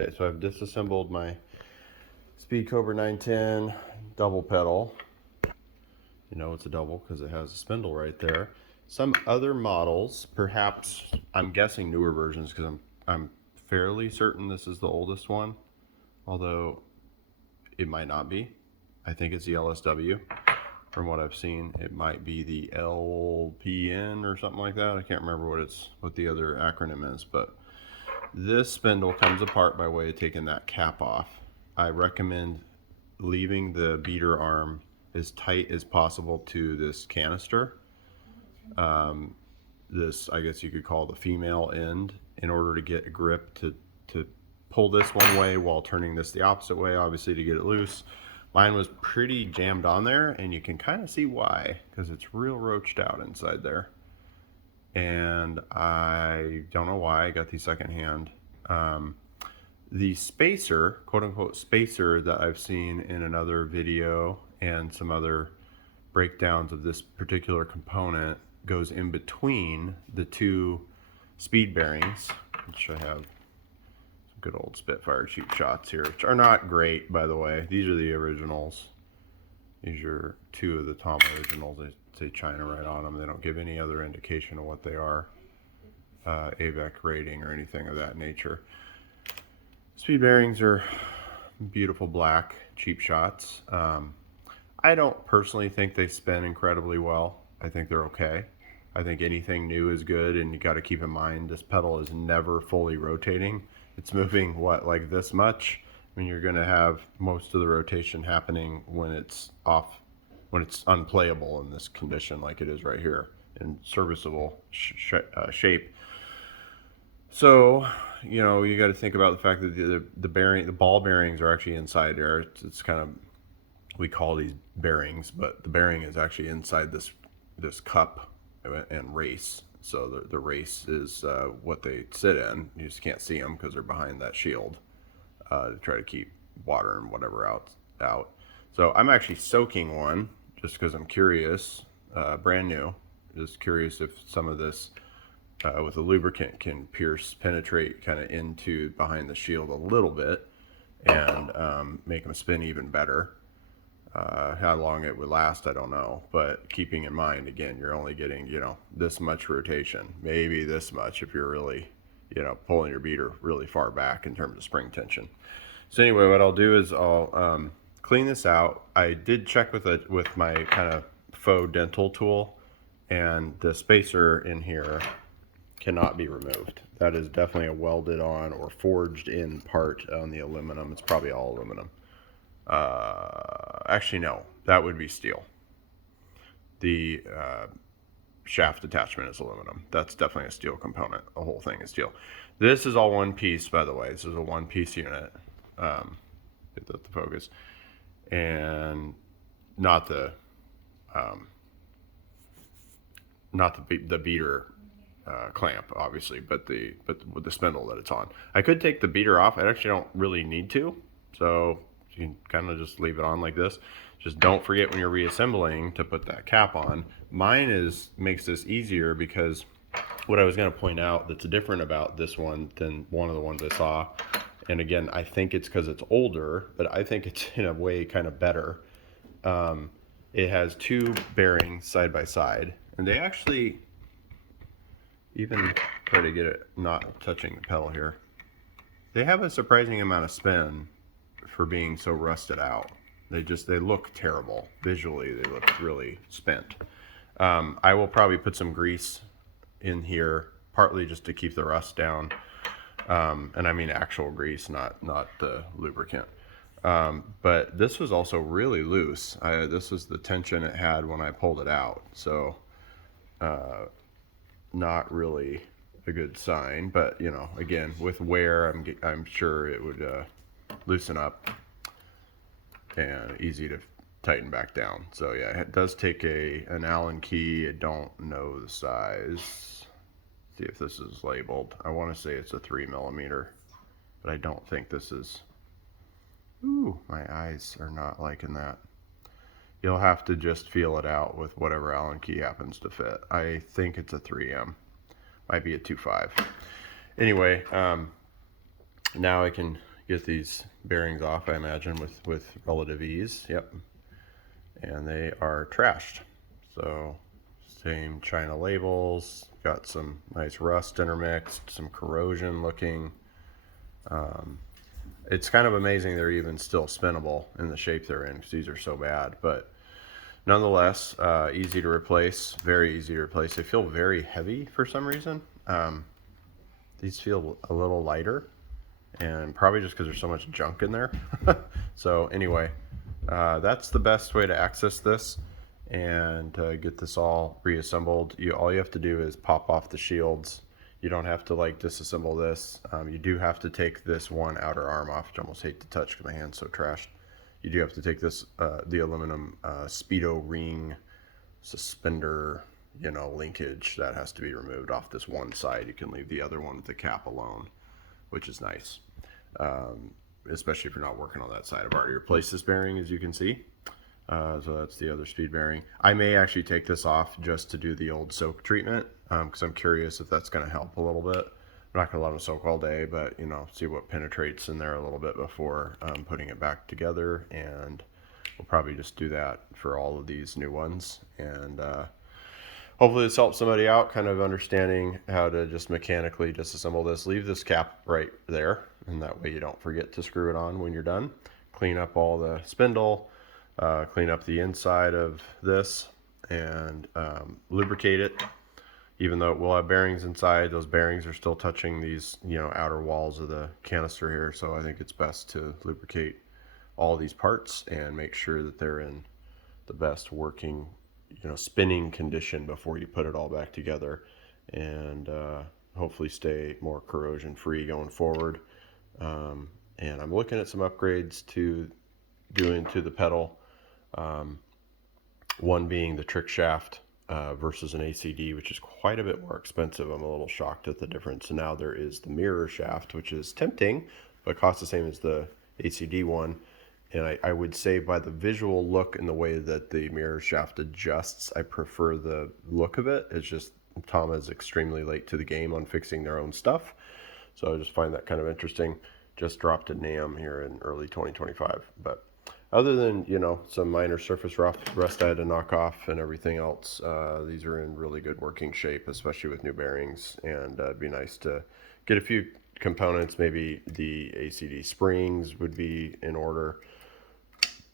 Okay, so I've disassembled my Speed Cobra 910 double pedal. You know it's a double because it has a spindle right there. Some other models, perhaps, I'm guessing newer versions because I'm fairly certain this is the oldest one, although it might not be. I think it's the LSW. From what I've seen, it might be the LPN or something like that. I can't remember what the other acronym is, but this spindle comes apart by way of taking that cap off. I recommend leaving the beater arm as tight as possible to this canister. This, I guess you could call the female end, in order to get a grip to pull this one way while turning this the opposite way, obviously, to get it loose. Mine was pretty jammed on there, and you can kind of see why, because it's real roached out inside there. And I don't know why. I got these secondhand. The spacer, quote unquote spacer, that I've seen in another video and some other breakdowns of this particular component goes in between the two speed bearings, which I have good old Spitfire cheap shots here, which are not great, by the way. These are the originals. These are two of the Tama originals. They say China right on them. They don't give any other indication of what they are, AVEC rating or anything of that nature. Speed bearings are beautiful black cheap shots. I don't personally think they spin incredibly well. I think they're okay. I think anything new is good, and you got to keep in mind this pedal is never fully rotating. It's moving, what, like this much? I mean, you're going to have most of the rotation happening when it's off, when it's unplayable in this condition like it is right here, in serviceable shape. So, you know, you got to think about the fact that the ball bearings are actually inside there. It's kind of, we call these bearings, but the bearing is actually inside this cup and race. So the race is what they sit in. You just can't see them because they're behind that shield to try to keep water and whatever out. So I'm actually soaking one just because I'm curious, brand new. Just curious if some of this with the lubricant can penetrate kind of into behind the shield a little bit and make them spin even better. How long it would last, I don't know, but keeping in mind, again, you're only getting, you know, this much rotation, maybe this much if you're really, you know, pulling your beater really far back in terms of spring tension. So anyway, what I'll do is I'll clean this out. I did check with my kind of faux dental tool, and the spacer in here cannot be removed. That is definitely a welded on or forged in part on the aluminum. It's probably all aluminum. Actually, no, that would be steel. The shaft attachment is aluminum. That's definitely a steel component. The whole thing is steel. This is all one piece, by the way. This is a one-piece unit. Get that to focus, and not the beater clamp, obviously, but with the spindle that it's on. I could take the beater off. I actually don't really need to, so you can kind of just leave it on like this. Just don't forget when you're reassembling to put that cap on. Mine makes this easier because what I was going to point out that's different about this one than one of the ones I saw, and again, I think it's because it's older, but I think it's in a way kind of better. It has two bearings side by side, and they actually even try to get it not touching the pedal here. They have a surprising amount of spin for being so rusted out. They look terrible visually. They look really spent. I will probably put some grease in here, partly just to keep the rust down, and I mean actual grease, not the lubricant. But this was also really loose. This is the tension it had when I pulled it out, so not really a good sign. But you know, again, with wear, I'm sure it would loosen up and easy to tighten back down. So yeah, it does take an Allen key. I don't know the size. See if this is labeled. I want to say it's a 3mm, but I don't think this is. Ooh, my eyes are not liking that. You'll have to just feel it out with whatever Allen key happens to fit. I think it's a 3M. Might be a 2.5. Anyway, now I can get these bearings off, I imagine, with relative ease. Yep. And they are trashed. So same China labels, got some nice rust intermixed, some corrosion looking. It's kind of amazing they're even still spinnable in the shape they're in, because these are so bad. But nonetheless, easy to replace, very easy to replace. They feel very heavy for some reason. These feel a little lighter, and probably just because there's so much junk in there. So anyway, that's the best way to access this and get this all reassembled. All you have to do is pop off the shields. You don't have to like disassemble this. You do have to take this one outer arm off, which I almost hate to touch because my hand's so trashed. You do have to take this, the aluminum speedo ring suspender, linkage, that has to be removed off this one side. You can leave the other one with the cap alone, which is nice, especially if you're not working on that side. I've already replaced this bearing, as you can see. So that's the other speed bearing. I may actually take this off just to do the old soak treatment, because I'm curious if that's going to help a little bit. I'm not going to let them soak all day, but see what penetrates in there a little bit before putting it back together. And we'll probably just do that for all of these new ones. And hopefully this helps somebody out, kind of understanding how to just mechanically disassemble this. Leave this cap right there, and that way you don't forget to screw it on when you're done. Clean up all the spindle, clean up the inside of this, and lubricate it. Even though it will have bearings inside, those bearings are still touching these outer walls of the canister here. So I think it's best to lubricate all these parts and make sure that they're in the best working spinning condition before you put it all back together, and hopefully stay more corrosion free going forward. And I'm looking at some upgrades to doing to the pedal, one being the trick shaft versus an ACD, which is quite a bit more expensive. I'm a little shocked at the difference. And now there is the mirror shaft, which is tempting but costs the same as the ACD one. And I would say by the visual look and the way that the mirror shaft adjusts, I prefer the look of it. It's just Tama is extremely late to the game on fixing their own stuff. So I just find that kind of interesting. Just dropped a NAM here in early 2025. But other than, some minor surface rust I had to knock off and everything else, these are in really good working shape, especially with new bearings. And it'd be nice to get a few components. Maybe the ACD springs would be in order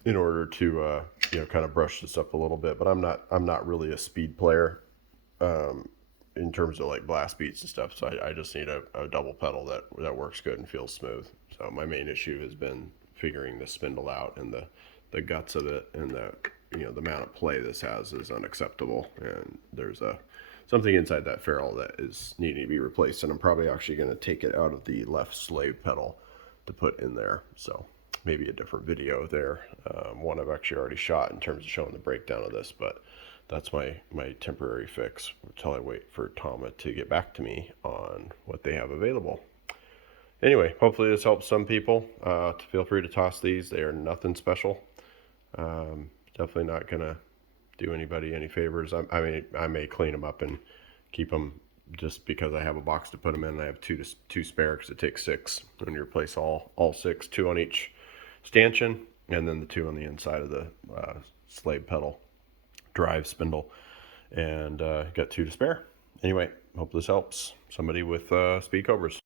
to kind of brush this up a little bit. But I'm not really a speed player in terms of like blast beats and stuff. So I just need a double pedal that works good and feels smooth. So my main issue has been figuring the spindle out, and the guts of it, and the amount of play this has is unacceptable. And there's something inside that ferrule that is needing to be replaced, and I'm probably actually going to take it out of the left slave pedal to put in there. So maybe a different video there. One I've actually already shot in terms of showing the breakdown of this, but that's my temporary fix until I wait for Tama to get back to me on what they have available. Anyway, hopefully this helps some people. Feel free to toss these. They are nothing special. Definitely not gonna do anybody any favors. I may clean them up and keep them just because I have a box to put them in. I have two spare because it takes 6 when you replace all 6, 2 on each stanchion, and then the 2 on the inside of the slave pedal drive spindle, and got 2 to spare. Anyway, hope this helps somebody with Speed Cobras.